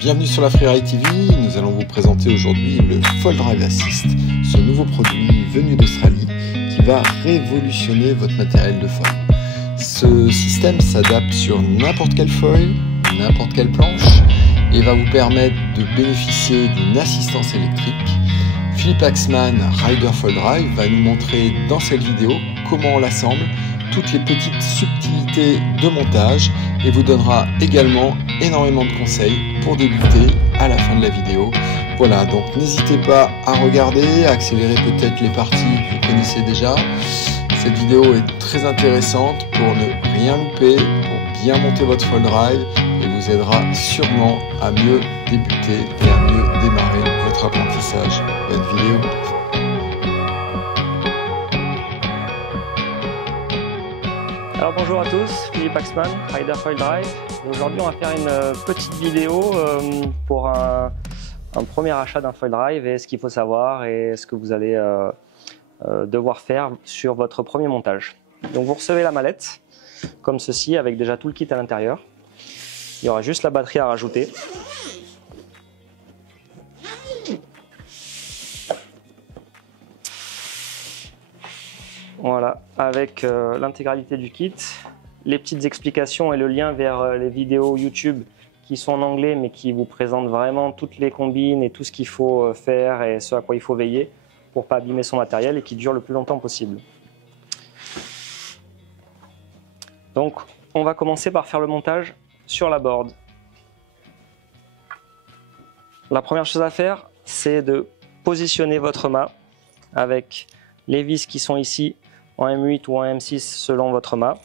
Bienvenue sur la Freeride TV, nous allons vous présenter aujourd'hui le Fold Drive Assist, ce nouveau produit venu d'Australie qui va révolutionner votre matériel de foil. Ce système s'adapte sur n'importe quel foil, n'importe quelle planche et va vous permettre de bénéficier d'une assistance électrique. Philippe Axman, Rider Fold Drive, va nous montrer dans cette vidéo comment on l'assemble, toutes les petites subtilités de montage et vous donnera également énormément de conseils pour débuter à la fin de la vidéo. Voilà, donc n'hésitez pas à regarder, à accélérer peut-être les parties que vous connaissez déjà. Cette vidéo est très intéressante pour ne rien louper, pour bien monter votre Fold Drive et vous aidera sûrement à mieux débuter et à mieux démarrer votre apprentissage. Bonne vidéo. Alors bonjour à tous, Philippe Axman, Rider Fold Drive. Aujourd'hui on va faire une petite vidéo pour un premier achat d'un Fold Drive et ce qu'il faut savoir et ce que vous allez devoir faire sur votre premier montage. Donc vous recevez la mallette comme ceci avec déjà tout le kit à l'intérieur. Il y aura juste la batterie à rajouter. Voilà, avec l'intégralité du kit, les petites explications et le lien vers les vidéos YouTube qui sont en anglais mais qui vous présentent vraiment toutes les combines et tout ce qu'il faut faire et ce à quoi il faut veiller pour ne pas abîmer son matériel et qui dure le plus longtemps possible. Donc on va commencer par faire le montage sur la board. La première chose à faire, c'est de positionner votre mât avec les vis qui sont ici en M8 ou en M6 selon votre mât.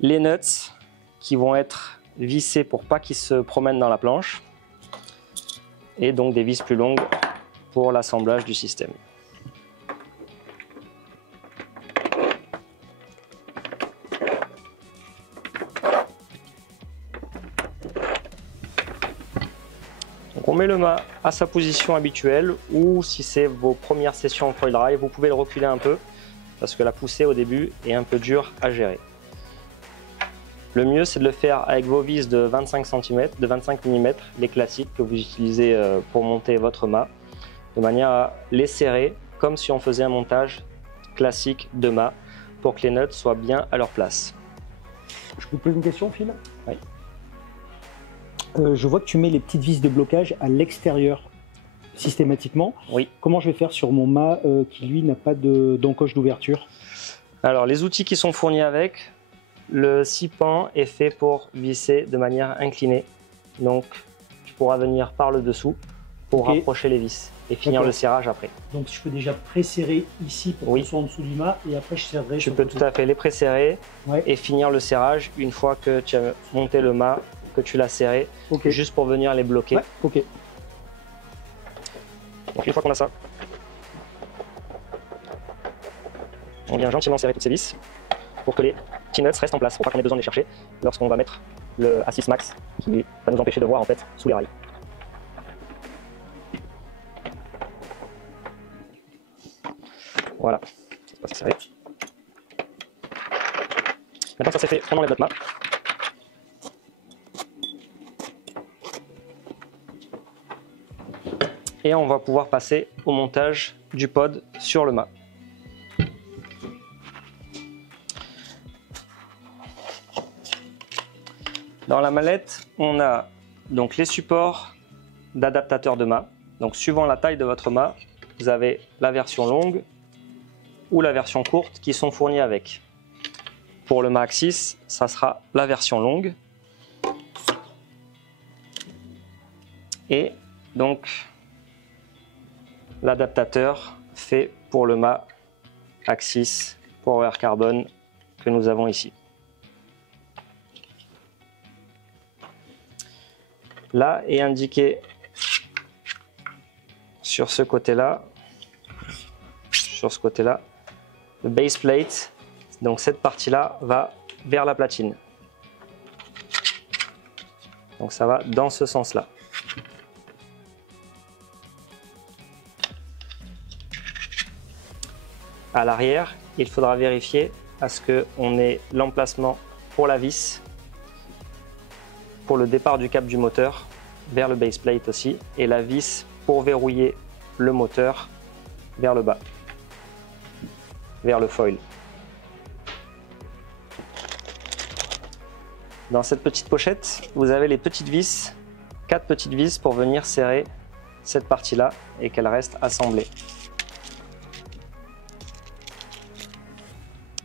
Les nuts qui vont être vissés pour pas qu'ils se promènent dans la planche. Et donc des vis plus longues pour l'assemblage du système. Donc on met le mât à sa position habituelle ou si c'est vos premières sessions en Fold Drive, vous pouvez le reculer un peu parce que la poussée au début est un peu dure à gérer. Le mieux c'est de le faire avec vos vis de 25 cm, de 25 mm, les classiques que vous utilisez pour monter votre mât, de manière à les serrer comme si on faisait un montage classique de mât pour que les nuts soient bien à leur place. Je peux te poser une question, Phil? Oui. Je vois que tu mets les petites vis de blocage à l'extérieur systématiquement. Oui. Comment je vais faire sur mon mât qui lui n'a pas d'encoche d'ouverture? Alors les outils qui sont fournis avec, le 6 pans est fait pour visser de manière inclinée. Donc tu pourras venir par le dessous pour rapprocher les vis et finir le serrage après. Donc je peux déjà préserrer ici pour qu'ils soient en dessous du mât et après je serrerai. Tu peux tout à fait les préserrer et finir le serrage une fois que tu as monté le mât, que tu l'as serré, juste pour venir les bloquer. Ouais. Ok. Donc une fois qu'on a ça, on vient gentiment serrer toutes ces vis pour que les petits nuts restent en place, pour pas qu'on ait besoin de les chercher lorsqu'on va mettre le A6 Max qui va nous empêcher de voir en fait sous les rails. Voilà, c'est pas serré. Maintenant que ça c'est fait, on enlève notre mât. Et on va pouvoir passer au montage du pod sur le mât. Dans la mallette, on a donc les supports d'adaptateurs de mât. Donc suivant la taille de votre mât, vous avez la version longue ou la version courte qui sont fournis avec. Pour le mât Axis, ça sera la version longue. Et donc l'adaptateur fait pour le mât Axis Power Carbon que nous avons ici. Là est indiqué sur ce côté-là, le base plate. Donc cette partie-là va vers la platine. Donc ça va dans ce sens-là. À l'arrière, il faudra vérifier à ce qu'on ait l'emplacement pour la vis, pour le départ du câble du moteur vers le base plate aussi, et la vis pour verrouiller le moteur vers le bas, vers le foil. Dans cette petite pochette, vous avez les petites vis, 4 petites vis pour venir serrer cette partie-là et qu'elle reste assemblée.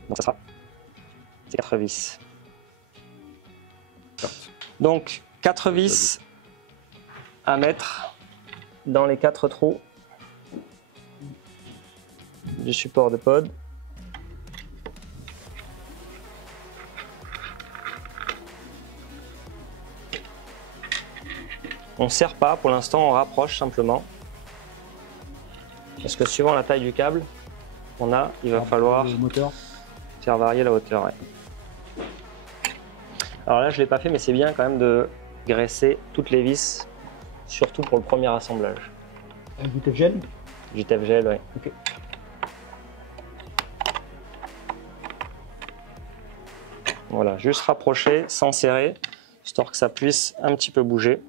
Donc ça sera ces 4 vis. Donc 4 vis à mettre dans les 4 trous du support de pod. On ne serre pas pour l'instant, on rapproche simplement. Parce que suivant la taille du câble qu'on a, il va falloir faire varier la hauteur. Ouais. Alors là, je ne l'ai pas fait, mais c'est bien quand même de graisser toutes les vis, surtout pour le premier assemblage. Du TFGel? Du TFGel, oui. Okay. Voilà, juste rapprocher sans serrer, histoire que ça puisse un petit peu bouger.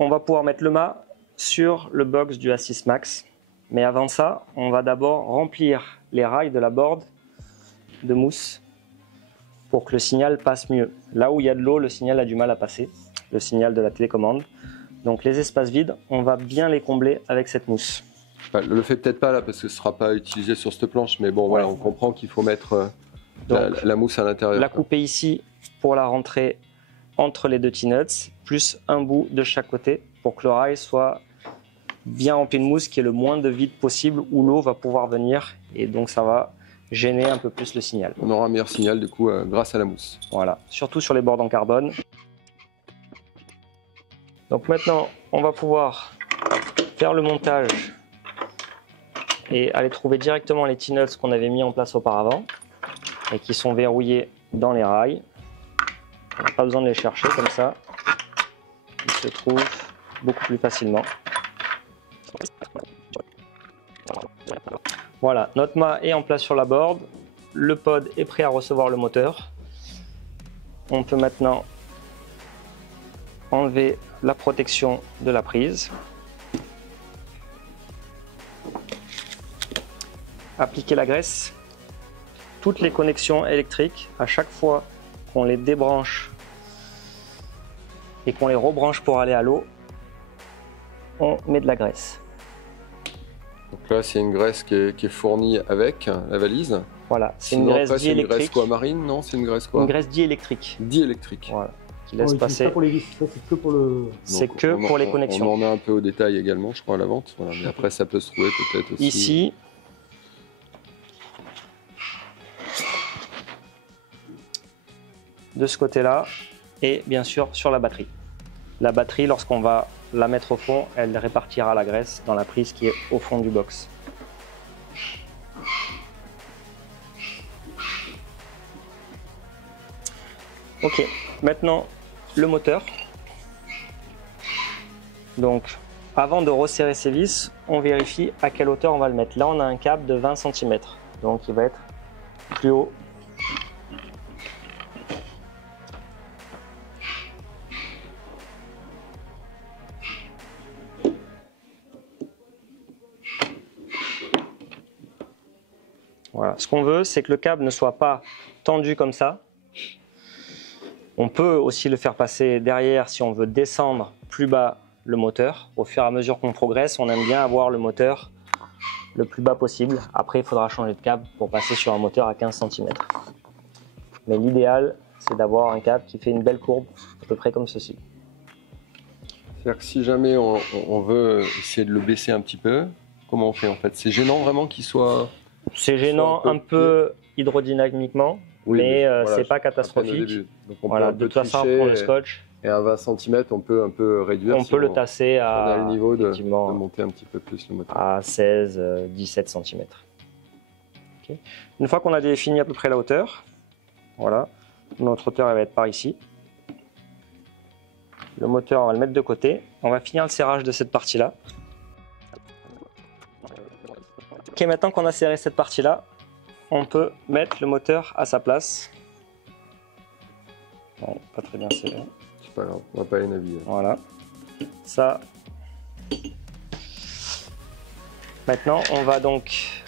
On va pouvoir mettre le mât sur le box du A6 Max. Mais avant ça, on va d'abord remplir les rails de la board de mousse pour que le signal passe mieux. Là où il y a de l'eau, le signal a du mal à passer, le signal de la télécommande. Donc les espaces vides, on va bien les combler avec cette mousse. Le fait peut-être pas là parce que ce ne sera pas utilisé sur cette planche, mais bon, ouais. Voilà, on comprend qu'il faut mettre la mousse à l'intérieur. La couper ici pour la rentrer entre les deux T-nuts, plus un bout de chaque côté pour que le rail soit bien rempli de mousse, qu'il y ait le moins de vide possible où l'eau va pouvoir venir et donc ça va gêner un peu plus le signal. On aura un meilleur signal du coup grâce à la mousse. Voilà, surtout sur les bords en carbone. Donc maintenant, on va pouvoir faire le montage et aller trouver directement les T-nuts qu'on avait mis en place auparavant et qui sont verrouillés dans les rails. On n'a pas besoin de les chercher comme ça. Ils se trouvent beaucoup plus facilement. Voilà, notre mât est en place sur la board. Le pod est prêt à recevoir le moteur. On peut maintenant enlever la protection de la prise. Appliquer la graisse. Toutes les connexions électriques, à chaque fois qu'on les débranche et qu'on les rebranche pour aller à l'eau, on met de la graisse. Donc là, c'est une graisse qui est fournie avec la valise. Voilà, c'est une graisse diélectrique. C'est une graisse quoi, marine? Non, c'est une graisse quoi? Une graisse diélectrique. Diélectrique. Voilà, qui laisse passer. Pas pour les vis, c'est que pour le. C'est que pour les connexions. On en a un peu au détail également, je crois, à la vente. Voilà. Mais après, ça peut se trouver peut-être aussi. Ici. De ce côté-là, et bien sûr sur la batterie. La batterie, lorsqu'on va la mettre au fond, elle répartira la graisse dans la prise qui est au fond du box. Ok, maintenant le moteur. Donc avant de resserrer ces vis, on vérifie à quelle hauteur on va le mettre. Là on a un câble de 20 cm, donc il va être plus haut. Voilà. Ce qu'on veut, c'est que le câble ne soit pas tendu comme ça. On peut aussi le faire passer derrière si on veut descendre plus bas le moteur. Au fur et à mesure qu'on progresse, on aime bien avoir le moteur le plus bas possible. Après, il faudra changer de câble pour passer sur un moteur à 15 cm. Mais l'idéal, c'est d'avoir un câble qui fait une belle courbe, à peu près comme ceci. C'est-à-dire que si jamais on veut essayer de le baisser un petit peu, comment on fait en fait? C'est gênant vraiment qu'il soit... C'est gênant un peu hydrodynamiquement, oui, mais voilà, c'est pas catastrophique. Donc on voilà, peut de toute façon, on prend le scotch. Et à 20 cm, on peut un peu réduire. On peut le tasser à on a le niveau de monter un petit peu plus le moteur. À 16, 17 cm. Okay. Une fois qu'on a défini à peu près la hauteur, voilà, notre hauteur elle va être par ici. Le moteur, on va le mettre de côté. On va finir le serrage de cette partie-là. Ok, maintenant qu'on a serré cette partie-là, on peut mettre le moteur à sa place. Bon, pas très bien serré. C'est pas grave, on va pas aller naviguer. Voilà. Ça. Maintenant, on va donc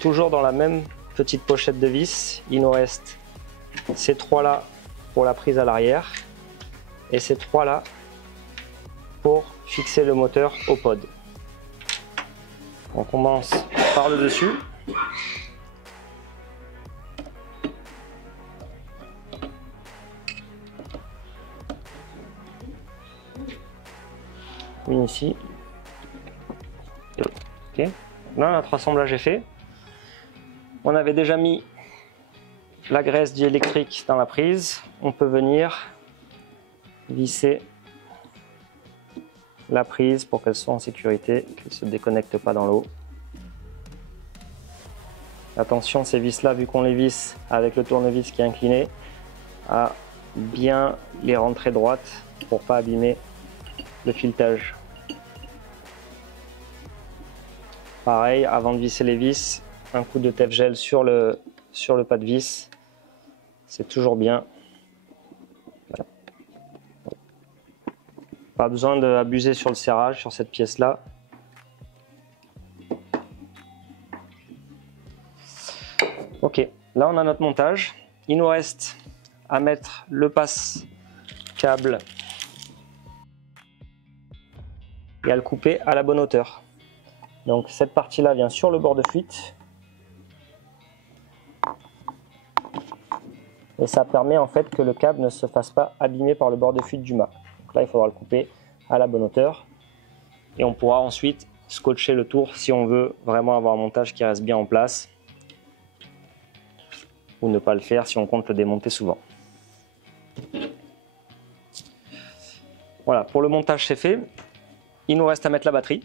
toujours dans la même petite pochette de vis. Il nous reste ces trois là pour la prise à l'arrière et ces trois là pour fixer le moteur au pod. On commence par le dessus. Une ici. Ok. Là, notre assemblage est fait. On avait déjà mis la graisse diélectrique dans la prise. On peut venir visser la prise pour qu'elle soit en sécurité, qu'elle ne se déconnecte pas dans l'eau. Attention, ces vis là, vu qu'on les visse avec le tournevis qui est incliné, à bien les rentrer droites pour pas abîmer le filetage. Pareil, avant de visser les vis, un coup de Tef-Gel sur le pas de vis, c'est toujours bien. Voilà. Pas besoin d'abuser sur le serrage sur cette pièce là. Ok, là on a notre montage. Il nous reste à mettre le passe-câble et à le couper à la bonne hauteur. Donc cette partie là vient sur le bord de fuite. Et ça permet en fait que le câble ne se fasse pas abîmer par le bord de fuite du mât. Donc là il faudra le couper à la bonne hauteur. Et on pourra ensuite scotcher le tour si on veut vraiment avoir un montage qui reste bien en place. Ou ne pas le faire si on compte le démonter souvent. Voilà, pour le montage c'est fait. Il nous reste à mettre la batterie.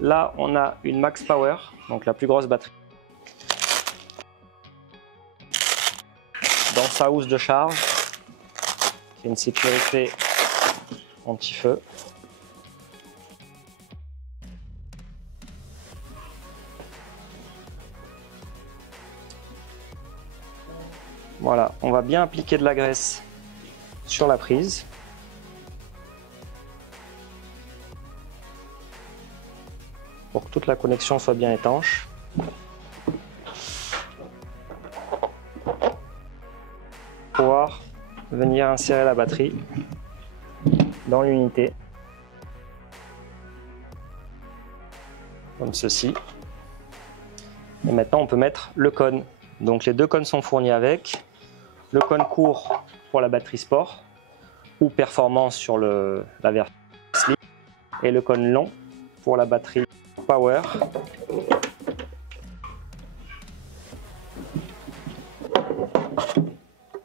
Là, on a une Max Power, donc la plus grosse batterie. Dans sa housse de charge, qui est une sécurité anti-feu. Voilà, on va bien appliquer de la graisse sur la prise. Pour que toute la connexion soit bien étanche. Pouvoir venir insérer la batterie dans l'unité. Comme ceci. Et maintenant on peut mettre le cône. Donc les deux cônes sont fournis avec. Le cône court pour la batterie sport ou performance sur la version slim. Et le cône long pour la batterie power.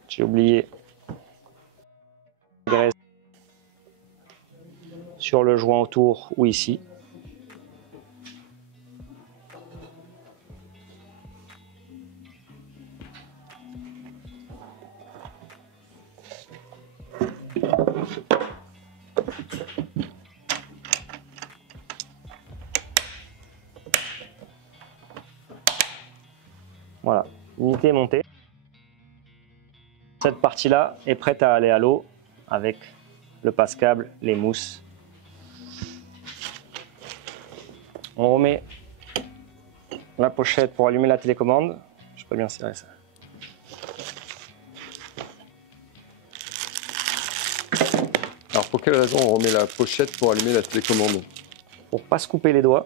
J'ai oublié la graisse sur le joint autour ou ici. Voilà, l'unité est montée. Cette partie-là est prête à aller à l'eau avec le passe-câble, les mousses. On remet la pochette pour allumer la télécommande. Je peux bien serrer ça. Alors pour quelle raison on remet la pochette pour allumer la télécommande? Pour pas se couper les doigts,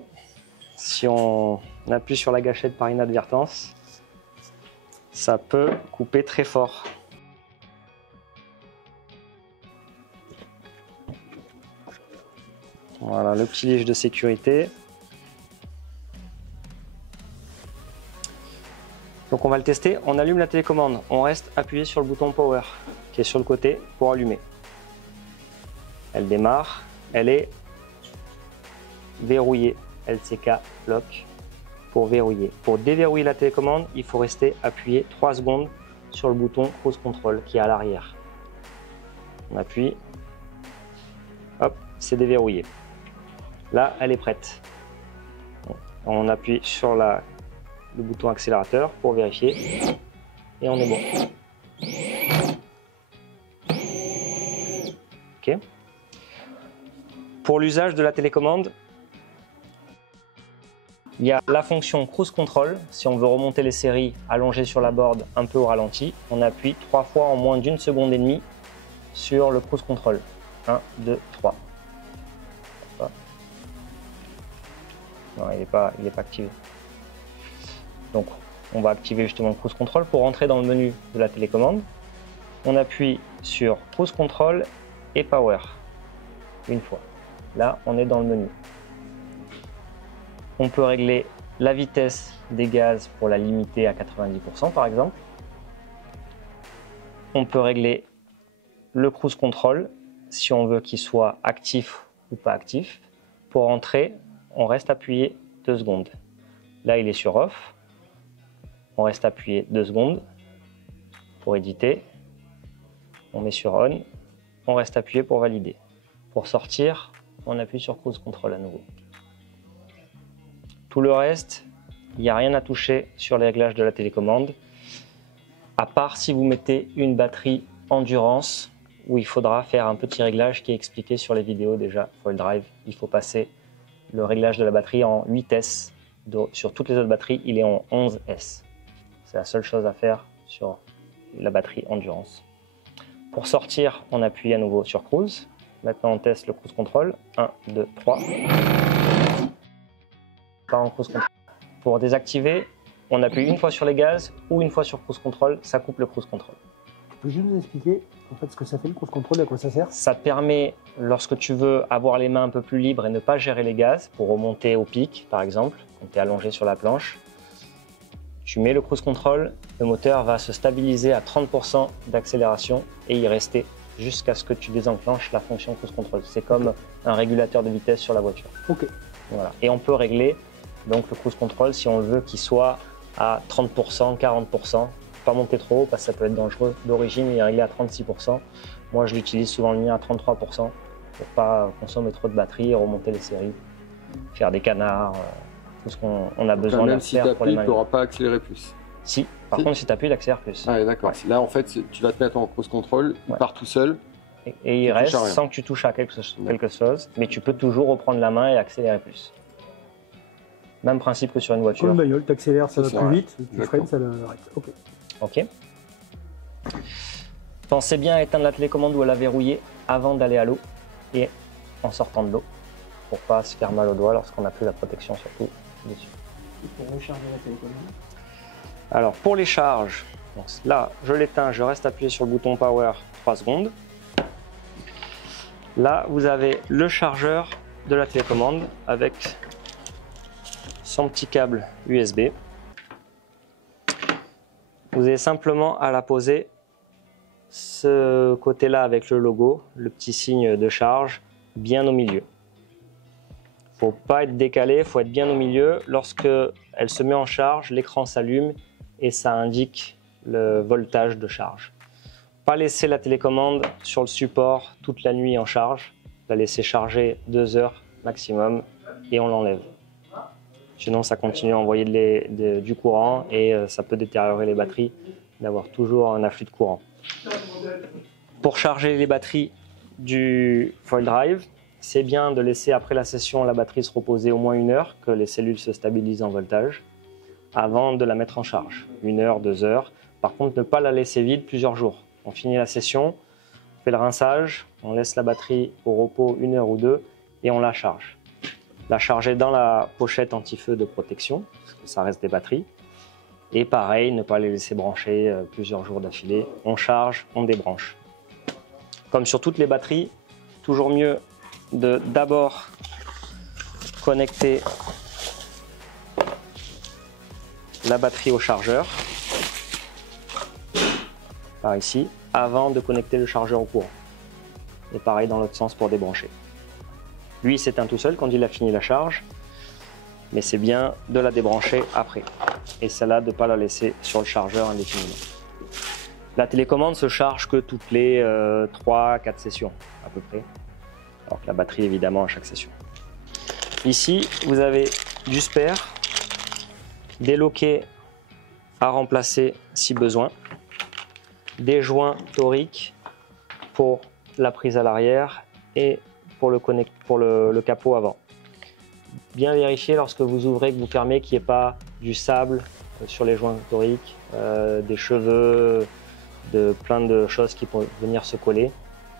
si on appuie sur la gâchette par inadvertance, ça peut couper très fort. Voilà le petit lige de sécurité. Donc on va le tester, on allume la télécommande, on reste appuyé sur le bouton power qui est sur le côté pour allumer. Elle démarre, elle est verrouillée, LCK lock pour verrouiller. Pour déverrouiller la télécommande, il faut rester appuyé 3 secondes sur le bouton cruise control qui est à l'arrière. On appuie, hop, c'est déverrouillé. Là, elle est prête. On appuie sur le bouton accélérateur pour vérifier et on est bon. Ok. Pour l'usage de la télécommande, il y a la fonction Cruise Control. Si on veut remonter les séries allongées sur la board un peu au ralenti, on appuie 3 fois en moins d'1,5 seconde sur le Cruise Control. 1, 2, 3. Non, il n'est pas activé. Donc, on va activer justement le Cruise Control. Pour rentrer dans le menu de la télécommande, on appuie sur Cruise Control et Power une fois. Là, on est dans le menu. On peut régler la vitesse des gaz pour la limiter à 90% par exemple. On peut régler le Cruise Control si on veut qu'il soit actif ou pas actif. Pour entrer, on reste appuyé 2 secondes. Là, il est sur Off. On reste appuyé 2 secondes pour éditer. On met sur On. On reste appuyé pour valider. Pour sortir, on appuie sur Cruise Control à nouveau. Tout le reste, il n'y a rien à toucher sur les réglages de la télécommande, à part si vous mettez une batterie endurance, où il faudra faire un petit réglage qui est expliqué sur les vidéos déjà. Foil Drive, il faut passer le réglage de la batterie en 8S. Sur toutes les autres batteries, il est en 11S. C'est la seule chose à faire sur la batterie endurance. Pour sortir, on appuie à nouveau sur Cruise. Maintenant, on teste le Cruise Control. 1, 2, 3. Pas en Cruise Control. Pour désactiver, on appuie une fois sur les gaz ou une fois sur Cruise Control. Ça coupe le Cruise Control. Peux juste nous expliquer en fait ce que ça fait le Cruise Control et à quoi ça sert? Ça te permet, lorsque tu veux avoir les mains un peu plus libres et ne pas gérer les gaz, pour remonter au pic par exemple, quand tu es allongé sur la planche, tu mets le Cruise Control, le moteur va se stabiliser à 30% d'accélération et y rester jusqu'à ce que tu désenclenches la fonction Cruise Control. C'est comme un régulateur de vitesse sur la voiture. Ok. Voilà. Et on peut régler donc le Cruise Control si on veut qu'il soit à 30%, 40%. Pas monter trop haut parce que ça peut être dangereux. D'origine, il est réglé à 36%. Moi, je l'utilise souvent le mien à 33% pour pas consommer trop de batterie et remonter les séries, faire des canards, tout ce qu'on a besoin de faire pour les mains. Tu n'auras pas accéléré plus. Si, par contre, si tu appuies, il accélère plus. Ah, d'accord. Ouais. Là, en fait, tu vas te mettre en Cruise Control, il part tout seul. Et il reste sans que tu touches à quelque chose, mais tu peux toujours reprendre la main et accélérer plus. Même principe que sur une voiture. Comme une bagnole, tu accélères, ça va plus vite, tu freines, ça arrête. Ok. Pensez bien à éteindre la télécommande ou à la verrouiller avant d'aller à l'eau et en sortant de l'eau pour pas se faire mal aux doigts lorsqu'on n'a plus la protection surtout dessus. Et pour recharger la télécommande? Alors pour les charges, donc là je l'éteins, je reste appuyé sur le bouton Power 3 secondes. Là vous avez le chargeur de la télécommande avec son petit câble USB. Vous avez simplement à la poser ce côté-là avec le logo, le petit signe de charge, bien au milieu. Il ne faut pas être décalé, il faut être bien au milieu. Lorsque elle se met en charge, l'écran s'allume et ça indique le voltage de charge. Pas laisser la télécommande sur le support toute la nuit en charge, la laisser charger 2 heures maximum et on l'enlève. Sinon, ça continue à envoyer du courant et ça peut détériorer les batteries d'avoir toujours un afflux de courant. Pour charger les batteries du Foil Drive, c'est bien de laisser après la session la batterie se reposer au moins 1 heure, que les cellules se stabilisent en voltage, avant de la mettre en charge. 1 heure, 2 heures. Par contre, ne pas la laisser vide plusieurs jours. On finit la session, on fait le rinçage, on laisse la batterie au repos 1 heure ou 2 et on la charge. La charger dans la pochette anti-feu de protection, parce que ça reste des batteries. Et pareil, ne pas les laisser brancher plusieurs jours d'affilée. On charge, on débranche. Comme sur toutes les batteries, toujours mieux de d'abord connecter la batterie au chargeur, par ici, avant de connecter le chargeur au courant. Et pareil dans l'autre sens pour débrancher. Lui, il s'éteint tout seul quand il a fini la charge, mais c'est bien de la débrancher après. Et celle-là, de ne pas la laisser sur le chargeur indéfiniment. La télécommande se charge que toutes les 3-4 sessions à peu près, alors que la batterie évidemment à chaque session. Ici, vous avez du spare, des loquets à remplacer si besoin, des joints toriques pour la prise à l'arrière et pour le capot avant. Bien vérifier lorsque vous ouvrez, que vous fermez, qu'il n'y ait pas du sable sur les joints toriques, des cheveux, plein de choses qui peuvent venir se coller.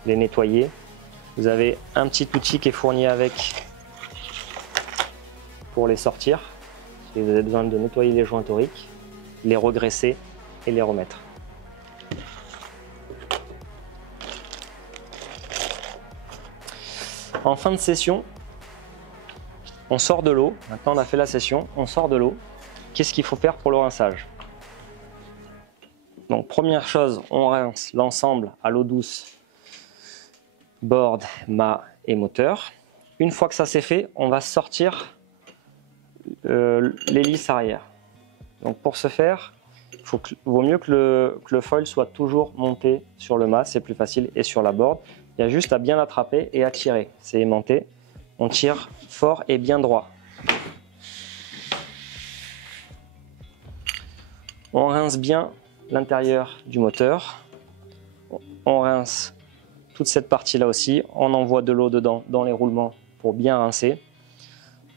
Les nettoyer. Vous avez un petit outil qui est fourni avec pour les sortir. Si vous avez besoin de nettoyer les joints toriques, les regraisser et les remettre. En fin de session, on sort de l'eau. Maintenant on a fait la session, on sort de l'eau. Qu'est-ce qu'il faut faire pour le rinçage? Donc première chose, on rince l'ensemble à l'eau douce, board, mât et moteur. Une fois que ça c'est fait, on va sortir l'hélice arrière. Donc pour ce faire, vaut mieux que le foil soit toujours monté sur le mât, c'est plus facile, et sur la board. Il y a juste à bien l'attraper et à tirer. C'est aimanté. On tire fort et bien droit. On rince bien l'intérieur du moteur. On rince toute cette partie-là aussi. On envoie de l'eau dedans dans les roulements pour bien rincer.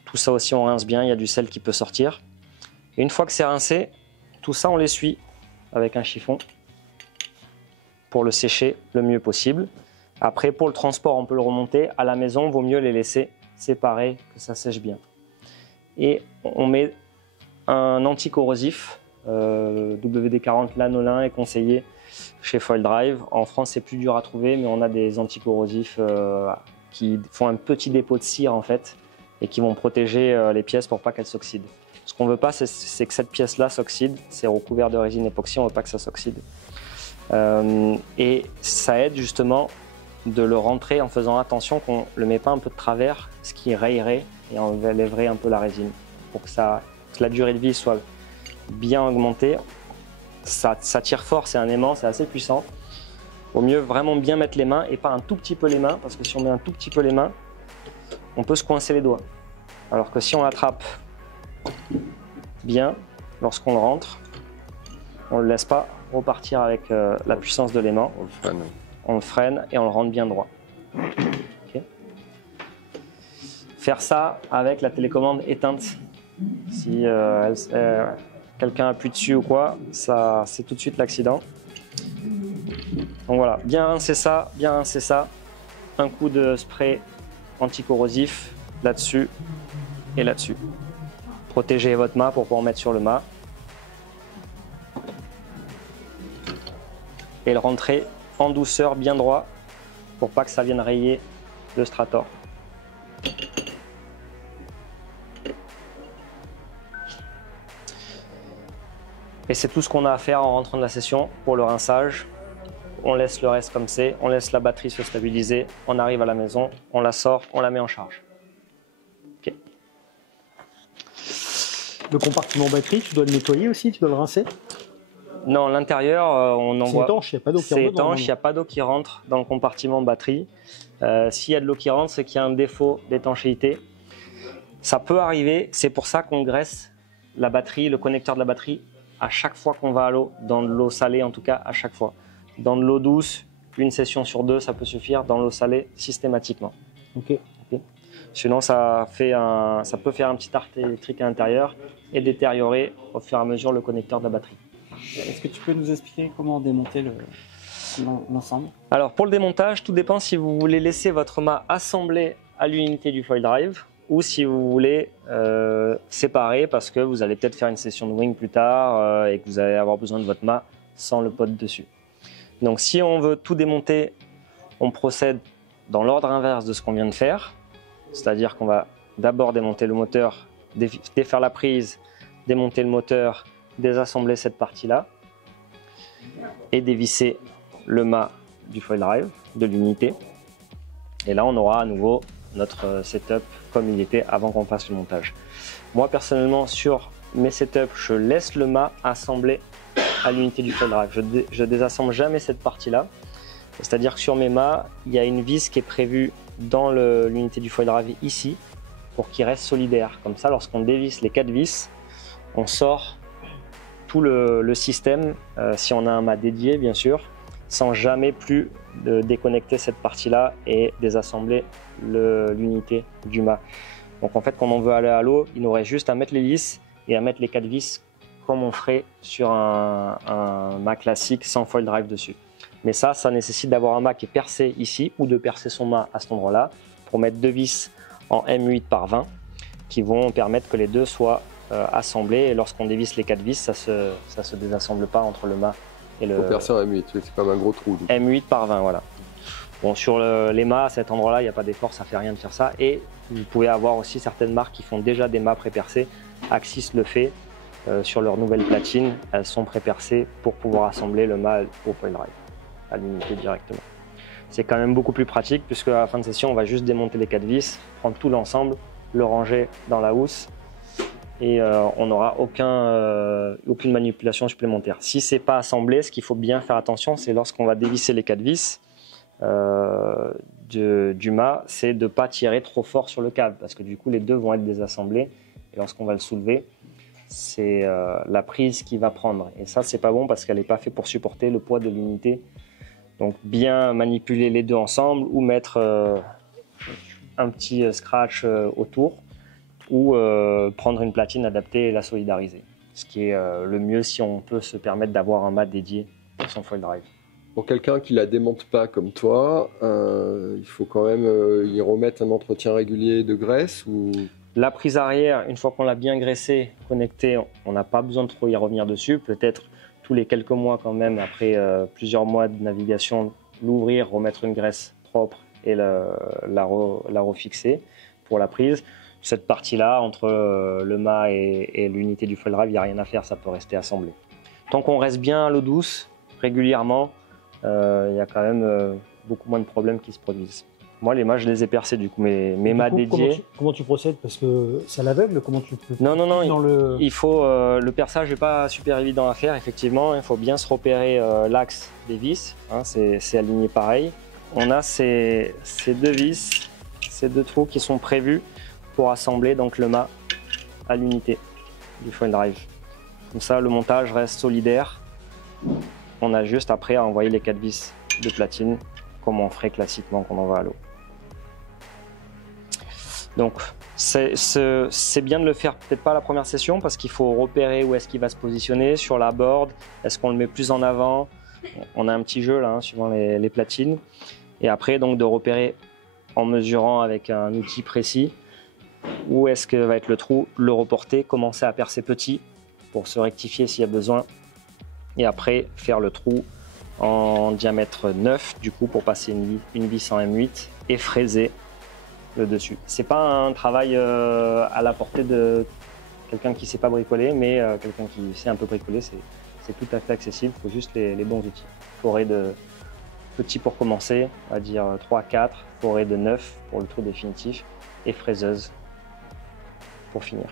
Tout ça aussi, on rince bien. Il y a du sel qui peut sortir. Et une fois que c'est rincé, tout ça, on l'essuie avec un chiffon pour le sécher le mieux possible. Après, pour le transport, on peut le remonter. À la maison, il vaut mieux les laisser séparés, que ça sèche bien. Et on met un anticorrosif. WD-40 lanolin est conseillé chez Foil Drive. En France, c'est plus dur à trouver, mais on a des anticorrosifs qui font un petit dépôt de cire en fait et qui vont protéger les pièces pour pas qu'elles s'oxydent. Ce qu'on veut pas, c'est que cette pièce-là s'oxyde. C'est recouvert de résine époxy, on veut pas que ça s'oxyde. Et ça aide justement de le rentrer en faisant attention qu'on ne le met pas un peu de travers, ce qui rayerait et enlèverait un peu la résine. Pour que la durée de vie soit bien augmentée, ça tire fort, c'est un aimant, c'est assez puissant. Il vaut mieux vraiment bien mettre les mains et pas un tout petit peu les mains, parce que si on met un tout petit peu les mains, on peut se coincer les doigts. Alors que si on l'attrape bien, lorsqu'on le rentre, on ne le laisse pas repartir avec la puissance de l'aimant. On le freine et on le rentre bien droit. Okay. Faire ça avec la télécommande éteinte. Si quelqu'un appuie dessus ou quoi, c'est tout de suite l'accident. Donc voilà, bien rincer ça, bien rincer ça. Un coup de spray anticorrosif là-dessus et là-dessus. Protégez votre mât pour pouvoir mettre sur le mât. Et le rentrer en douceur, bien droit, pour pas que ça vienne rayer le Strator. Et c'est tout ce qu'on a à faire en rentrant de la session pour le rinçage. On laisse le reste comme c'est, on laisse la batterie se stabiliser, on arrive à la maison, on la sort, on la met en charge. Okay. Le compartiment batterie, tu dois le nettoyer aussi, tu dois le rincer? Non, l'intérieur, on envoie. C'est étanche, il n'y a pas d'eau qui rentre. C'est étanche, il n'y a pas d'eau qui rentre dans le compartiment batterie. S'il y a de l'eau qui rentre, c'est qu'il y a un défaut d'étanchéité. Ça peut arriver, c'est pour ça qu'on graisse la batterie, le connecteur de la batterie, à chaque fois qu'on va à l'eau, dans de l'eau salée en tout cas, à chaque fois. Dans de l'eau douce, une session sur deux, ça peut suffire. Dans l'eau salée, systématiquement. Okay. Sinon, ça peut faire un petit arc électrique à l'intérieur et détériorer au fur et à mesure le connecteur de la batterie. Est-ce que tu peux nous expliquer comment démonter l'ensemble? Alors pour le démontage, tout dépend si vous voulez laisser votre mât assemblé à l'unité du Foil Drive ou si vous voulez séparer parce que vous allez peut-être faire une session de wing plus tard et que vous allez avoir besoin de votre mât sans le pot dessus. Donc si on veut tout démonter, on procède dans l'ordre inverse de ce qu'on vient de faire, c'est-à-dire qu'on va d'abord démonter le moteur, défaire la prise, démonter le moteur, désassembler cette partie-là et dévisser le mât du Foil Drive de l'unité. Et là, on aura à nouveau notre setup comme il était avant qu'on fasse le montage. Moi, personnellement, sur mes setups, je laisse le mât assemblé à l'unité du Foil Drive. Je désassemble jamais cette partie-là. C'est-à-dire que sur mes mâts, il y a une vis qui est prévue dans l'unité du Foil Drive ici pour qu'il reste solidaire. Comme ça, lorsqu'on dévisse les 4 vis, on sort tout le système, si on a un mât dédié bien sûr, sans jamais plus déconnecter cette partie-là et désassembler l'unité du mât. Donc en fait, quand on veut aller à l'eau, il nous reste juste à mettre l'hélice et à mettre les 4 vis comme on ferait sur un mât classique sans foil drive dessus. Mais ça nécessite d'avoir un mât qui est percé ici ou de percer son mât à cet endroit-là pour mettre 2 vis en M8 par 20 qui vont permettre que les deux soient assemblés, et lorsqu'on dévisse les 4 vis, ça se désassemble pas entre le mât et le... Faut percer en M8, c'est comme un gros trou. Donc. M8 par 20, voilà. Bon, sur les mâts, à cet endroit-là, il n'y a pas d'effort, ça fait rien de faire ça. Et vous pouvez avoir aussi certaines marques qui font déjà des mâts pré-percés. Axis le fait sur leurs nouvelles platines, elles sont pré-percées pour pouvoir assembler le mât au foil drive, à l'unité directement. C'est quand même beaucoup plus pratique puisque à la fin de session, on va juste démonter les 4 vis, prendre tout l'ensemble, le ranger dans la housse et on n'aura aucune manipulation supplémentaire. Si c'est pas assemblé, ce qu'il faut bien faire attention, c'est lorsqu'on va dévisser les 4 vis du mât, c'est de ne pas tirer trop fort sur le câble parce que du coup les deux vont être désassemblés et lorsqu'on va le soulever, c'est la prise qui va prendre. Et ça, c'est pas bon parce qu'elle n'est pas faite pour supporter le poids de l'unité. Donc bien manipuler les deux ensemble ou mettre un petit scratch autour ou prendre une platine adaptée et la solidariser. Ce qui est le mieux si on peut se permettre d'avoir un mât dédié pour son foil drive. Pour quelqu'un qui la démonte pas comme toi, il faut quand même y remettre un entretien régulier de graisse ou... La prise arrière, une fois qu'on l'a bien graissée, connectée, on n'a pas besoin de trop y revenir dessus. Peut-être tous les quelques mois quand même, après plusieurs mois de navigation, l'ouvrir, remettre une graisse propre et la refixer pour la prise. Cette partie-là, entre le mât et l'unité du foil drive, il n'y a rien à faire, ça peut rester assemblé. Tant qu'on reste bien à l'eau douce, régulièrement, il y a quand même beaucoup moins de problèmes qui se produisent. Moi, les mâts, je les ai percés du coup, mes mâts dédiés. Comment tu procèdes? Parce que c'est à l'aveugle, comment tu peux... Non, dans il faut... le perçage n'est pas super évident à faire, effectivement. Il faut bien se repérer l'axe des vis. Hein, c'est aligné pareil. On a ces deux vis, ces deux trous qui sont prévus pour assembler donc, le mât à l'unité du foil drive. Comme ça, le montage reste solidaire. On a juste après à envoyer les 4 vis de platine comme on ferait classiquement quand on va à l'eau. Donc c'est bien de le faire peut-être pas la première session parce qu'il faut repérer où est-ce qu'il va se positionner sur la board, est-ce qu'on le met plus en avant, on a un petit jeu là hein, suivant les platines, et après donc de repérer en mesurant avec un outil précis où est-ce que va être le trou, le reporter, commencer à percer petit pour se rectifier s'il y a besoin, et après faire le trou en diamètre 9 du coup pour passer une vis en M8 et fraiser le dessus. C'est pas un travail à la portée de quelqu'un qui sait pas bricoler, mais quelqu'un qui sait un peu bricoler, c'est tout à fait accessible, il faut juste les bons outils. Forêt de petits pour commencer, on va dire 3-4, forêt de 9 pour le trou définitif et fraiseuse pour finir.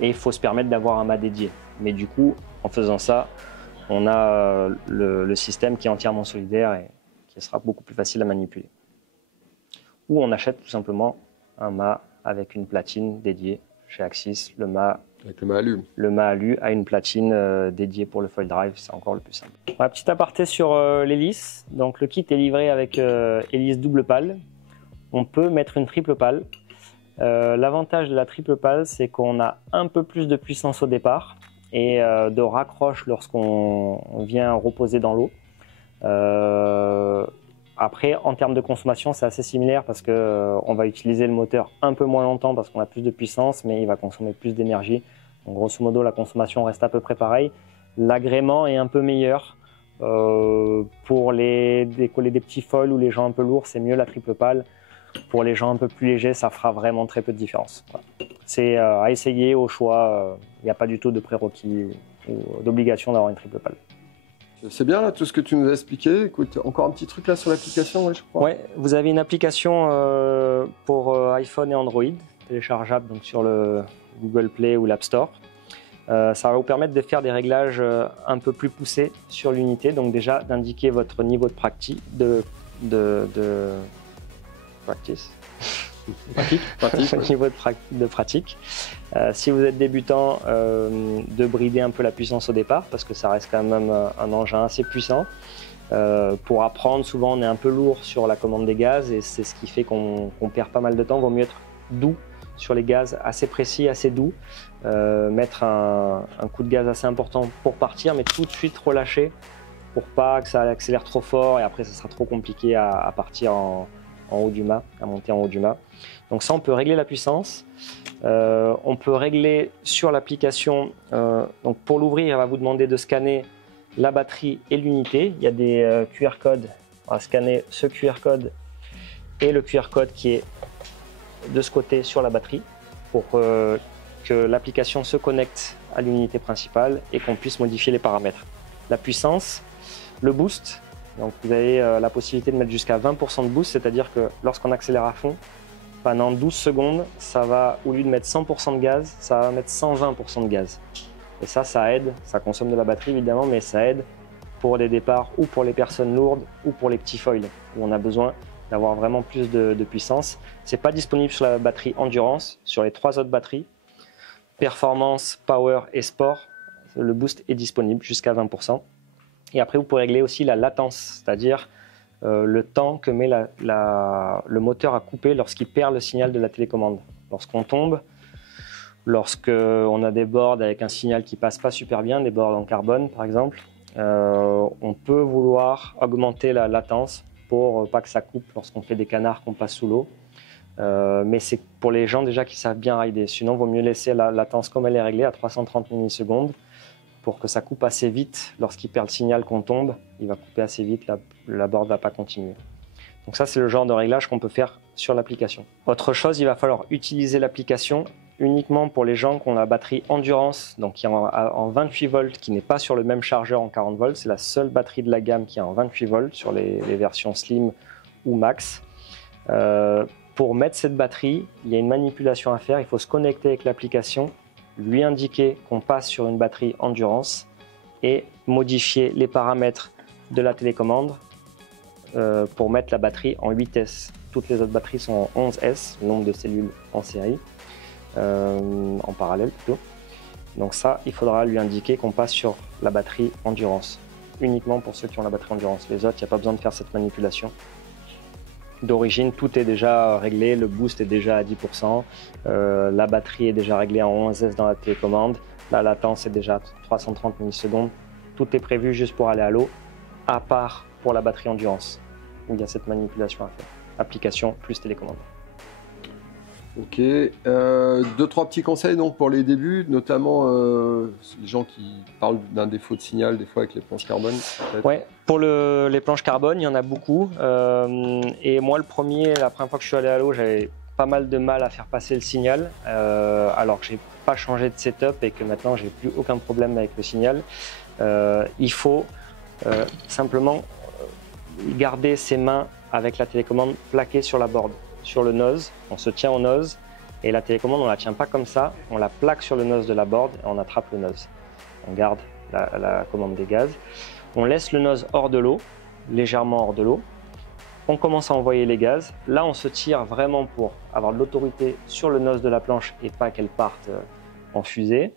Et il faut se permettre d'avoir un mât dédié, mais du coup en faisant ça on a le système qui est entièrement solidaire et qui sera beaucoup plus facile à manipuler. Ou on achète tout simplement un mât avec une platine dédiée chez Axis. Le mât avec le mât alu. Le mât alu a une platine dédiée pour le foil drive, c'est encore le plus simple. Un petit aparté sur l'hélice. Donc le kit est livré avec hélice double pale. On peut mettre une triple pale. L'avantage de la triple pale, c'est qu'on a un peu plus de puissance au départ et de raccroche lorsqu'on vient reposer dans l'eau. Après, en termes de consommation, c'est assez similaire parce qu'on va utiliser le moteur un peu moins longtemps parce qu'on a plus de puissance, mais il va consommer plus d'énergie. Donc, grosso modo, la consommation reste à peu près pareille. L'agrément est un peu meilleur. Pour décoller des petits foils ou les gens un peu lourds, c'est mieux la triple pale. Pour les gens un peu plus légers, ça fera vraiment très peu de différence. Voilà. C'est à essayer au choix. Il n'y a pas du tout de prérequis ou d'obligation d'avoir une triple pale. C'est bien là, tout ce que tu nous as expliqué. Écoute, encore un petit truc là sur l'application, ouais, je crois. Ouais, vous avez une application pour iPhone et Android, téléchargeable donc sur le Google Play ou l'App Store. Ça va vous permettre de faire des réglages un peu plus poussés sur l'unité. Donc déjà d'indiquer votre niveau de practice. au niveau de pratique. Si vous êtes débutant, de brider un peu la puissance au départ, parce que ça reste quand même un engin assez puissant. Pour apprendre, souvent on est un peu lourd sur la commande des gaz et c'est ce qui fait qu'on perd pas mal de temps. Il vaut mieux être doux sur les gaz, assez précis, assez doux, mettre un coup de gaz assez important pour partir, mais tout de suite relâcher pour pas que ça accélère trop fort et après ça sera trop compliqué à partir en haut du mât, à monter en haut du mât. Donc ça, on peut régler la puissance. On peut régler sur l'application. Donc pour l'ouvrir, il va vous demander de scanner la batterie et l'unité. Il y a des QR codes. On va scanner ce QR code et le QR code qui est de ce côté sur la batterie pour que l'application se connecte à l'unité principale et qu'on puisse modifier les paramètres. La puissance, le boost. Donc vous avez la possibilité de mettre jusqu'à 20% de boost, c'est-à-dire que lorsqu'on accélère à fond, pendant 12 secondes, ça va, au lieu de mettre 100% de gaz, ça va mettre 120% de gaz. Et ça aide, ça consomme de la batterie évidemment, mais ça aide pour les départs ou pour les personnes lourdes ou pour les petits foils, où on a besoin d'avoir vraiment plus de puissance. Ce n'est pas disponible sur la batterie Endurance, sur les 3 autres batteries. Performance, Power et Sport, le boost est disponible jusqu'à 20%. Et après, vous pouvez régler aussi la latence, c'est-à-dire le temps que met le moteur à couper lorsqu'il perd le signal de la télécommande. Lorsqu'on tombe, lorsqu'on a des boards avec un signal qui passe pas super bien, des boards en carbone par exemple, on peut vouloir augmenter la latence pour pas que ça coupe lorsqu'on fait des canards qu'on passe sous l'eau. Mais c'est pour les gens déjà qui savent bien rider. Sinon, il vaut mieux laisser la latence comme elle est réglée à 330 millisecondes pour que ça coupe assez vite. Lorsqu'il perd le signal qu'on tombe, il va couper assez vite, la board ne va pas continuer. Donc ça, c'est le genre de réglage qu'on peut faire sur l'application. Autre chose, il va falloir utiliser l'application uniquement pour les gens qui ont la batterie Endurance, donc qui est en 28 volts, qui n'est pas sur le même chargeur en 40 volts. C'est la seule batterie de la gamme qui est en 28 volts sur les versions Slim ou Max. Pour mettre cette batterie, il y a une manipulation à faire. Il faut se connecter avec l'application, lui indiquer qu'on passe sur une batterie Endurance et modifier les paramètres de la télécommande pour mettre la batterie en 8S. Toutes les autres batteries sont en 11S, le nombre de cellules en série, en parallèle plutôt. Donc ça, il faudra lui indiquer qu'on passe sur la batterie Endurance, uniquement pour ceux qui ont la batterie Endurance. Les autres, il n'y a pas besoin de faire cette manipulation. D'origine, tout est déjà réglé, le boost est déjà à 10%, la batterie est déjà réglée en 11S dans la télécommande, la latence est déjà à 330 millisecondes. Tout est prévu juste pour aller à l'eau, à part pour la batterie Endurance, où il y a cette manipulation à faire. Application plus télécommande. Ok, 2-3 petits conseils donc pour les débuts, notamment les gens qui parlent d'un défaut de signal des fois avec les planches carbone. Ouais, pour les planches carbone, il y en a beaucoup. Et moi, la première fois que je suis allé à l'eau, j'avais pas mal de mal à faire passer le signal, alors que j'ai pas changé de setup et que maintenant j'ai plus aucun problème avec le signal. Il faut simplement garder ses mains avec la télécommande plaquée sur la board. Sur le nose, on se tient au nose et la télécommande on la tient pas comme ça, on la plaque sur le nose de la board et on attrape le nose. On garde la commande des gaz, on laisse le nose hors de l'eau, légèrement hors de l'eau, on commence à envoyer les gaz, là on se tire vraiment pour avoir de l'autorité sur le nose de la planche et pas qu'elle parte en fusée.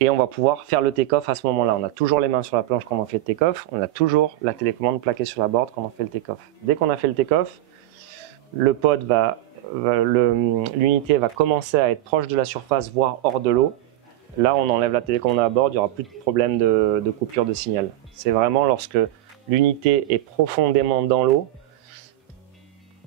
Et on va pouvoir faire le take-off à ce moment-là. On a toujours les mains sur la planche quand on fait le take-off, on a toujours la télécommande plaquée sur la board quand on fait le take-off. Dès qu'on a fait le take-off, le pod l'unité va commencer à être proche de la surface, voire hors de l'eau. Là, on enlève la télécommande à bord, il n'y aura plus de problème de coupure de signal. C'est vraiment lorsque l'unité est profondément dans l'eau,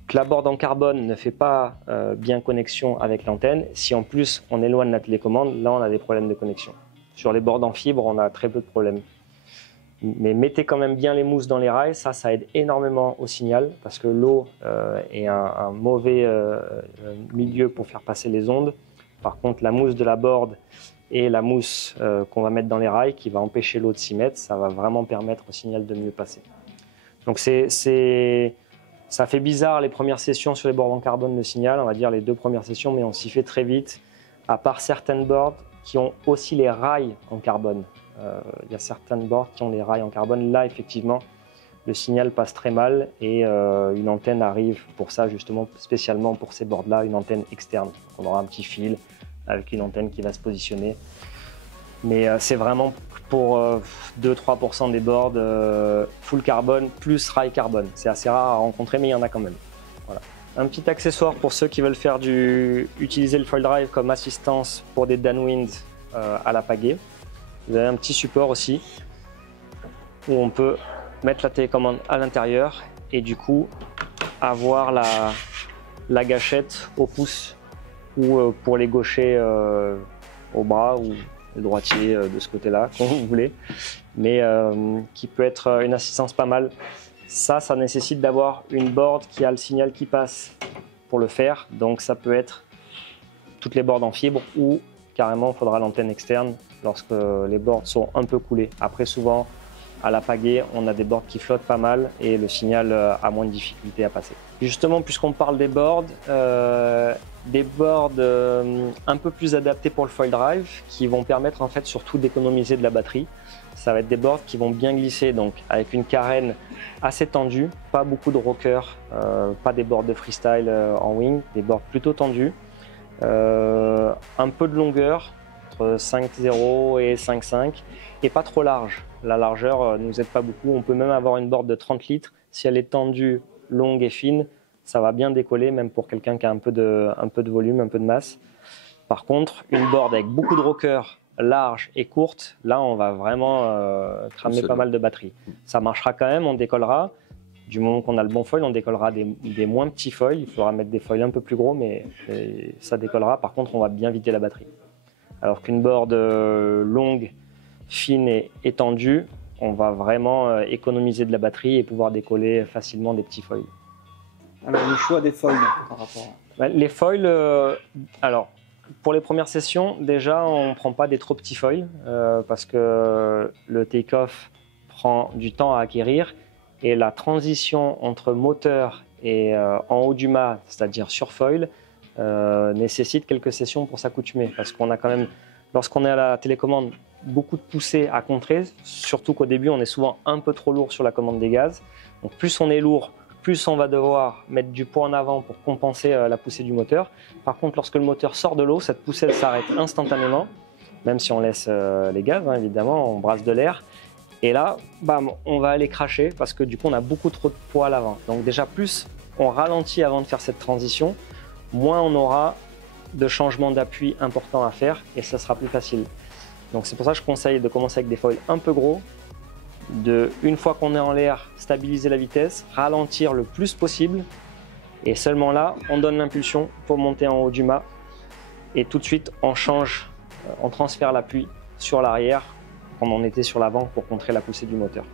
que la board en carbone ne fait pas bien connexion avec l'antenne. Si en plus on éloigne la télécommande, là on a des problèmes de connexion. Sur les boards en fibre, on a très peu de problèmes. Mais mettez quand même bien les mousses dans les rails, ça aide énormément au signal parce que l'eau est un mauvais milieu pour faire passer les ondes. Par contre, la mousse de la board et la mousse qu'on va mettre dans les rails qui va empêcher l'eau de s'y mettre, ça va vraiment permettre au signal de mieux passer. Donc ça fait bizarre les premières sessions sur les boards en carbone, le signal, on va dire les 2 premières sessions, mais on s'y fait très vite, à part certaines boards qui ont aussi les rails en carbone. Il y a certaines boards qui ont les rails en carbone. Là, effectivement, le signal passe très mal et une antenne arrive pour ça, justement, spécialement pour ces boards-là, une antenne externe. On aura un petit fil avec une antenne qui va se positionner. Mais c'est vraiment pour 2-3% des boards full carbone plus rail carbone. C'est assez rare à rencontrer, mais il y en a quand même. Voilà. Un petit accessoire pour ceux qui veulent utiliser le foil drive comme assistance pour des downwind à la pagaie. Vous avez un petit support aussi où on peut mettre la télécommande à l'intérieur et du coup avoir la gâchette au pouce ou pour les gauchers au bras ou le droitier de ce côté-là, comme vous voulez, mais qui peut être une assistance pas mal. Ça nécessite d'avoir une board qui a le signal qui passe pour le faire, donc ça peut être toutes les boards en fibre ou carrément il faudra l'antenne externe lorsque les boards sont un peu coulés. Après souvent à la pagaie, on a des boards qui flottent pas mal et le signal a moins de difficulté à passer. Justement, puisqu'on parle des boards un peu plus adaptés pour le foil drive qui vont permettre en fait surtout d'économiser de la batterie. Ça va être des boards qui vont bien glisser, donc avec une carène assez tendue, pas beaucoup de rockers, pas des boards de freestyle en wing, des boards plutôt tendus, un peu de longueur, entre 5,0 et 5,5 et pas trop large. La largeur ne nous aide pas beaucoup, on peut même avoir une board de 30 litres, si elle est tendue, longue et fine, ça va bien décoller même pour quelqu'un qui a un peu de volume, un peu de masse. Par contre, une board avec beaucoup de rockers, large et courte, là on va vraiment cramer pas mal de batterie. Ça marchera quand même, on décollera. Du moment qu'on a le bon foil, on décollera des moins petits foils. Il faudra mettre des foils un peu plus gros, mais ça décollera. Par contre, on va bien vider la batterie. Alors qu'une board longue, fine et étendue, on va vraiment économiser de la batterie et pouvoir décoller facilement des petits foils. Alors, le choix des foils par rapport à... Les foils, alors pour les premières sessions, déjà on ne prend pas des trop petits foils parce que le take-off prend du temps à acquérir et la transition entre moteur et en haut du mât, c'est-à-dire sur foil, nécessite quelques sessions pour s'accoutumer parce qu'on a quand même, lorsqu'on est à la télécommande, beaucoup de poussées à contrer, surtout qu'au début on est souvent un peu trop lourd sur la commande des gaz. Donc plus on est lourd, plus on va devoir mettre du poids en avant pour compenser la poussée du moteur. Par contre, lorsque le moteur sort de l'eau, cette poussée elle s'arrête instantanément, même si on laisse les gaz, hein, évidemment, on brasse de l'air. Et là, bam, on va aller cracher parce que du coup, on a beaucoup trop de poids à l'avant. Donc déjà, plus on ralentit avant de faire cette transition, moins on aura de changements d'appui importants à faire et ça sera plus facile. Donc c'est pour ça que je conseille de commencer avec des foils un peu gros, une fois qu'on est en l'air, stabiliser la vitesse, ralentir le plus possible et seulement là, on donne l'impulsion pour monter en haut du mât et tout de suite, on transfère l'appui sur l'arrière comme on était sur l'avant pour contrer la poussée du moteur.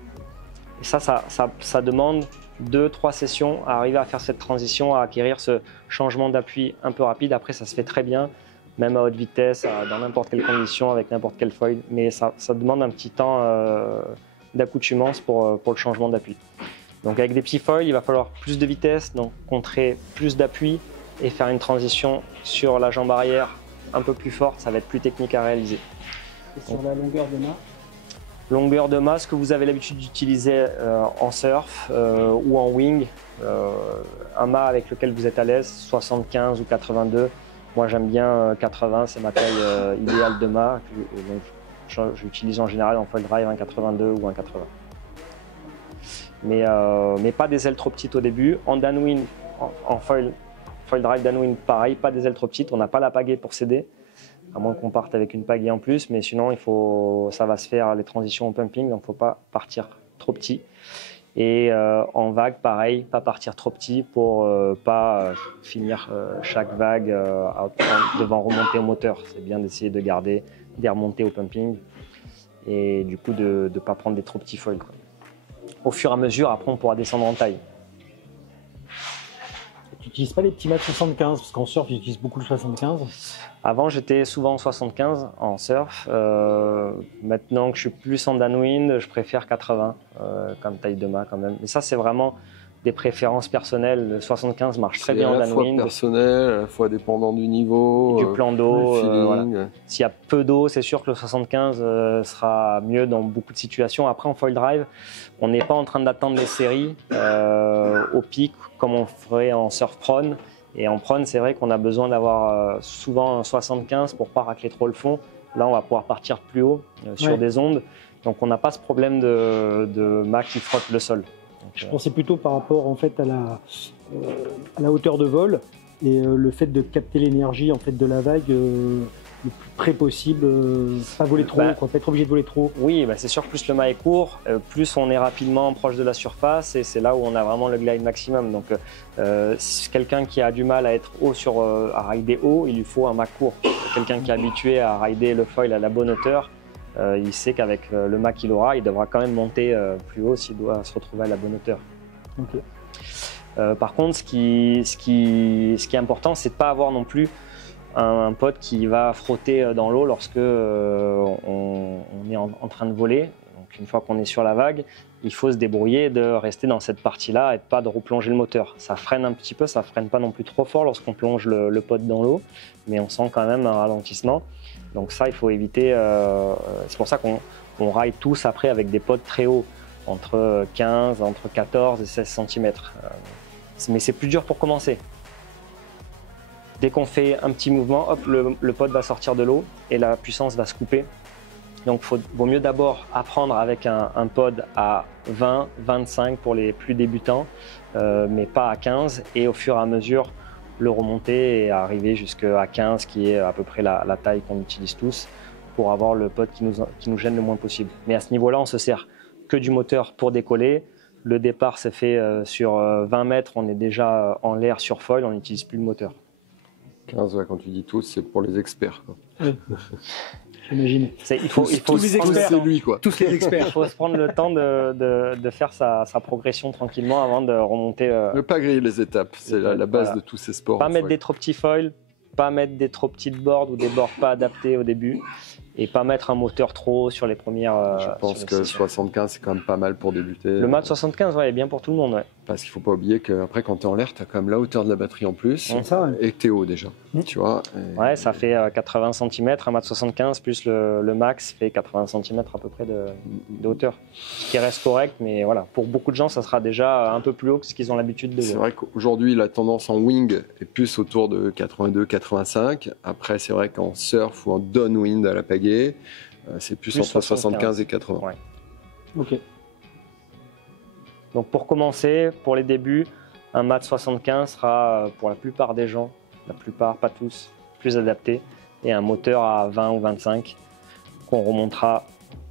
Et ça demande 2-3 sessions à arriver à faire cette transition, à acquérir ce changement d'appui un peu rapide. Après, ça se fait très bien, même à haute vitesse, dans n'importe quelle condition, avec n'importe quel foil, mais ça demande un petit temps d'accoutumance pour le changement d'appui. Donc avec des petits foils, il va falloir plus de vitesse, donc contrer plus d'appui et faire une transition sur la jambe arrière un peu plus forte, ça va être plus technique à réaliser. Et sur la longueur de mât? Longueur de mât, ce que vous avez l'habitude d'utiliser en surf ou en wing, un mât avec lequel vous êtes à l'aise, 75 ou 82. Moi j'aime bien 80, c'est ma taille idéale de mât. Donc, j'utilise en général en foil drive un 82 ou un 80. Mais pas des ailes trop petites au début. En downwind, en foil drive downwind, pareil, pas des ailes trop petites. On n'a pas la pagaie pour s'aider, à moins qu'on parte avec une pagaie en plus. Mais sinon, ça va se faire les transitions au pumping, donc il ne faut pas partir trop petit. Et en vague, pareil, pas partir trop petit pour pas finir chaque vague devant remonter au moteur. C'est bien d'essayer de garder des remontées au pumping et du coup de ne pas prendre des trop petits foils. Au fur et à mesure, après, on pourra descendre en taille. Tu n'utilises pas les petits mâts de 75 parce qu'en surf, j'utilise beaucoup le 75. Avant, j'étais souvent en 75 en surf. Maintenant que je suis plus en downwind, je préfère 80 comme taille de mât quand même. Mais ça, c'est vraiment des préférences personnelles. Le 75 marche très C'est bien en à la fois downwind. personnel, à la fois dépendant du niveau, Du plan d'eau, du feeling. voilà. S'il y a peu d'eau, c'est sûr que le 75 sera mieux dans beaucoup de situations. Après, en foil drive, on n'est pas en train d'attendre les séries au pic comme on ferait en surf prone. Et en prone, c'est vrai qu'on a besoin d'avoir souvent un 75 pour pas racler trop le fond. Là, on va pouvoir partir plus haut sur des ondes. Donc, on n'a pas ce problème de mât qui frotte le sol. Donc, Je pensais plutôt par rapport en fait à la hauteur de vol et le fait de capter l'énergie en fait de la vague le plus près possible, pas voler trop, quoi, pas être obligé de voler trop. Oui, c'est sûr que plus le mât est court, plus on est rapidement proche de la surface et c'est là où on a vraiment le glide maximum. Donc si quelqu'un qui a du mal à être haut à rider haut, il lui faut un mât court. Quelqu'un qui est habitué à rider le foil à la bonne hauteur, il sait qu'avec le mât qu'il aura, il devra quand même monter plus haut s'il doit se retrouver à la bonne hauteur. Okay. Par contre, ce qui est important, c'est de ne pas avoir non plus un pote qui va frotter dans l'eau lorsque on est en train de voler. Donc une fois qu'on est sur la vague, il faut se débrouiller de rester dans cette partie-là et de pas de replonger le moteur. Ça freine un petit peu, ça freine pas non plus trop fort lorsqu'on plonge le pote dans l'eau, mais on sent quand même un ralentissement. Donc ça, il faut éviter. C'est pour ça qu'on ride tous après avec des potes très hauts, entre 15, entre 14 et 16 cm. Mais c'est plus dur pour commencer. Dès qu'on fait un petit mouvement, hop, le pod va sortir de l'eau et la puissance va se couper. Donc vaut mieux d'abord apprendre avec un pod à 20, 25 pour les plus débutants, mais pas à 15, et au fur et à mesure le remonter et arriver jusqu'à 15 qui est à peu près la taille qu'on utilise tous pour avoir le pod qui nous gêne le moins possible. Mais à ce niveau-là, on se sert que du moteur pour décoller. Le départ se fait sur 20 mètres, on est déjà en l'air sur foil, on n'utilise plus le moteur. 15, ouais, quand tu dis tous, c'est pour les experts, quoi. Oui. J'imagine. Il faut tous les experts. C'est lui, quoi. Tous les experts. Il faut se prendre le temps de faire sa progression tranquillement avant de remonter. Ne pas griller les étapes, c'est la base de tous ces sports. Pas mettre des trop petits foils, pas mettre des trop petites boards ou des boards pas adaptés au début, et pas mettre un moteur trop haut sur les premières. Je pense que 75, c'est quand même pas mal pour débuter. Le mât 75, ouais, est bien pour tout le monde, ouais. Parce qu'il faut pas oublier qu'après, quand tu es en l'air, tu as quand même la hauteur de la batterie en plus, ça, ouais. et que tu es haut déjà. Tu vois, Ouais, ça fait 80 cm, un mât 75 plus le max fait 80 cm à peu près de hauteur. Ce qui reste correct, mais voilà, pour beaucoup de gens, ça sera déjà un peu plus haut que ce qu'ils ont l'habitude de C'est voir. vrai qu'aujourd'hui, la tendance en wing est plus autour de 82-85. Après, c'est vrai qu'en surf ou en downwind à la pagaie, c'est plus entre 75 et 80. Ouais. Ok. Donc pour commencer, pour les débuts, un mât 75 sera pour la plupart des gens, la plupart, pas tous, plus adapté, et un moteur à 20 ou 25 qu'on remontera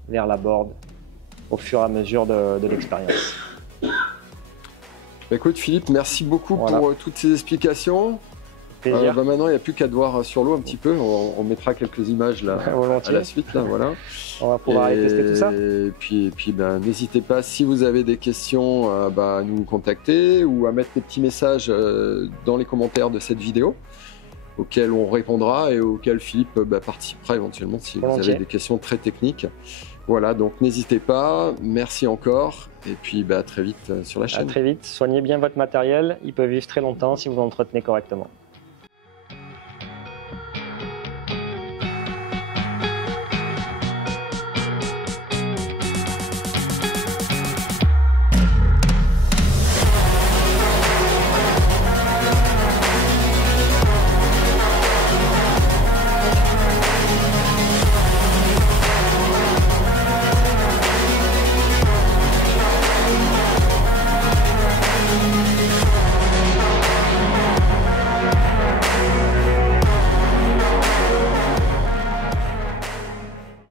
vers la board au fur et à mesure de l'expérience. Écoute Philippe, merci beaucoup pour toutes ces explications. Plaisir. Maintenant, il n'y a plus qu'à te voir sur l'eau un petit peu. On mettra quelques images là, à la suite. Là, voilà. On va pouvoir aller tester tout ça. Et puis n'hésitez pas, si vous avez des questions, à nous contacter ou à mettre des petits messages dans les commentaires de cette vidéo auxquels on répondra et auxquels Philippe participera éventuellement si vous avez des questions très techniques. Voilà, donc n'hésitez pas. Merci encore. Et puis à très vite sur la chaîne. À très vite. Soignez bien votre matériel. Il peut vivre très longtemps si vous l'entretenez correctement.